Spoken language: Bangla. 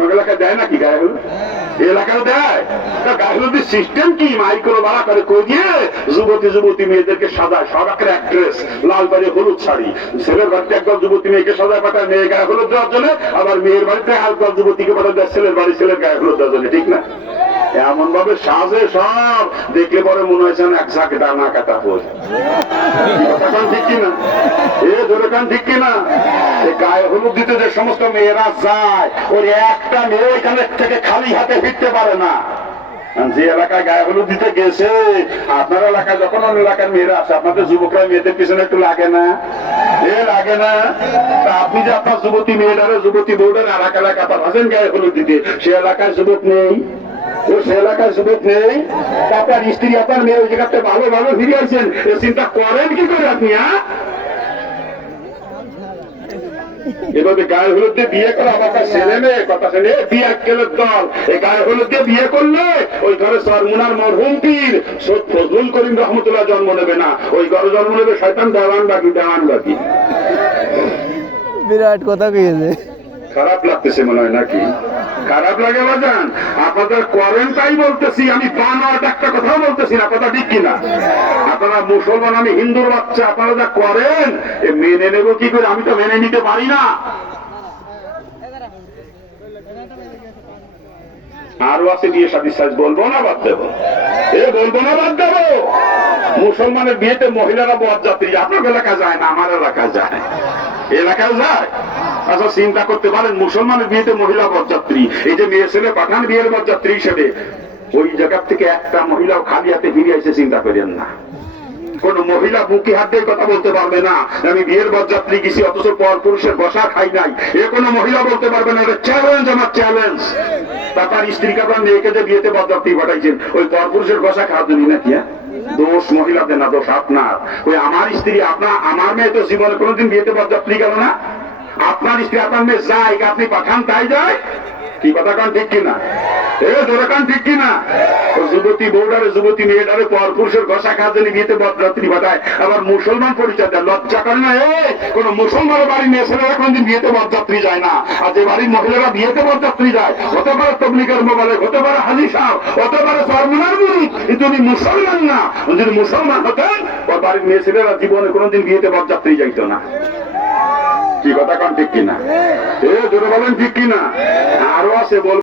আপনার এলাকায় দেয় নাকি গায়ে হলুদ এই এলাকায় দেয়? সিস্টেম কি? মাইক্রো ভাড়া করে যুবতী যুবতী মেয়েদেরকে সাজায়? এক ড্রেস লাল বাড়ি হলুদ শাড়ি। ছেলের বাড়িতে একদল যুবতী মেয়েকে সাজায় পাঠায় মেয়ে গায়ে হলুদ দেওয়ার জন্য আবার মেয়ের বাড়িতে একদল যুবতীকে পাঠায় দেয় ছেলের বাড়ি ছেলের গায়ে হলুদ দেওয়ার জন্য ঠিক না? এমন ভাবে সাজে সব। দেখলে পরে মনে হয়েছে এক ঝাঁক ডানা কাটা কথাটা ঠিক কিনা? গায়ে হলুদ দিতে যে সমস্ত মেয়েরা যায় একটা মেয়ে এখানে থেকে খালি হাতে ফিরতে পারে না। যে এলাকায় গায়ে হলুদ দিতে গেছে, আপনার এলাকায় যখন অন্য এলাকার মেয়েরা আছে আপনাদের যুবকরা মেয়েদের পিছনে একটু লাগে না? এ লাগে না? তা আপনি যে আপনার যুবতী মেয়েটারে, যুবতী বউটারে এলাকা এলাকা পাঠাচ্ছেন গায়ে হলুদ দিতে, সে এলাকার যুবক নেই। কি হ্যাঁ? গায়ে হলুদ দিয়ে বিয়ে করলে ওই ঘরে সরমুনার মরহুম পীর, সৈয়দ ফজলুল করিম রহমতুল্লাহ জন্ম নেবে না। ওই ঘরে জন্ম নেবে শয়তান দেওয়ান বাকি দেওয়ান বাকি বিরাট কথা কইছে। খারাপ লাগতেছে মনে হয় নাকি? খারাপ লাগে বাজান। আপনাদের করেন তাই বলতেছি, আমি বানোয়াট একটা কথাও বলতেছি না, কথা ঠিক কিনা? আপনারা মুসলমান, আমি হিন্দুর বাচ্চা, আপনারা যা করেন, এ মেনে নেব কি করে? আমি তো মেনে নিতে পারি না। আরও আছে বিয়ে সাদী সাজ বলব না বাদ দেবো? এ বলব না বাদ দেবো? মুসলমানের বিয়েতে মহিলারা বরযাত্রী, আপনার এলাকা যায় না, আমার এলাকা যায় এলাকায় যায়? আচ্ছা চিন্তা করতে পারেন, মুসলমানের বিয়েতে মহিলা বরযাত্রী, এই যে মেয়ে ছেলে পাঠান বিয়ের বরযাত্রী হিসেবে, ওই জায়গার থেকে একটা মহিলাও খালি হাতে ফিরে এসে চিন্তা করেন না। কোন মহিলা বুকে হাত দিয়ে কথা বলতে পারবে না, আমি বিয়ের বরযাত্রী গেছি, অথচ পর পুরুষের বসা খাই নাই। এ কোনো মহিলা বলতে পারবে না এটা চ্যালেঞ্জ আমার চ্যালেঞ্জ তার স্ত্রীকে আপনার মেয়েকে যে বিয়েতে বরযাত্রী পাঠাইছেন, ওই পর পুরুষের বসা খাওয়া জন্য নাকি হ্যাঁ? দোষ মহিলাদের না, দোষ আপনার। ওই আমার স্ত্রী, আপনার, আমার মেয়ে তো জীবনে কোনোদিন বিয়েতে বরযাত্রী গেল না। আপনার স্ত্রী আপনার মেয়ে যায় আপনি পাঠান তাই যায়? কি কথা কান, ঠিক কিনা? ঠিক কিনা? যুবতী বউডারে যুবতী পর পুরুষের ঘষা বিয়েতে বরযাত্রী পাঠায় আবার মুসলমান পরিচয় দেয়, লজ্জা করে না কোন মুসলমানের বাড়ি মেয়ে ছেলেরা বিয়েতে বরযাত্রী যায় না। আর যে বাড়ির মহিলারা বিয়েতে বরযাত্রী যায়, হতে পারে হতে পারে হাজি সাহ হতে পারে কিন্তু উনি মুসলমান না। যদি মুসলমান হতেন, ওর বাড়ির মেয়ে ছেলেরা জীবনে কোনোদিন বিয়েতে বরযাত্রী যাইতো না। কি কথা কান ঠিক কিনা? এ জোরে বলেন ঠিক কিনা? আরও আছে বল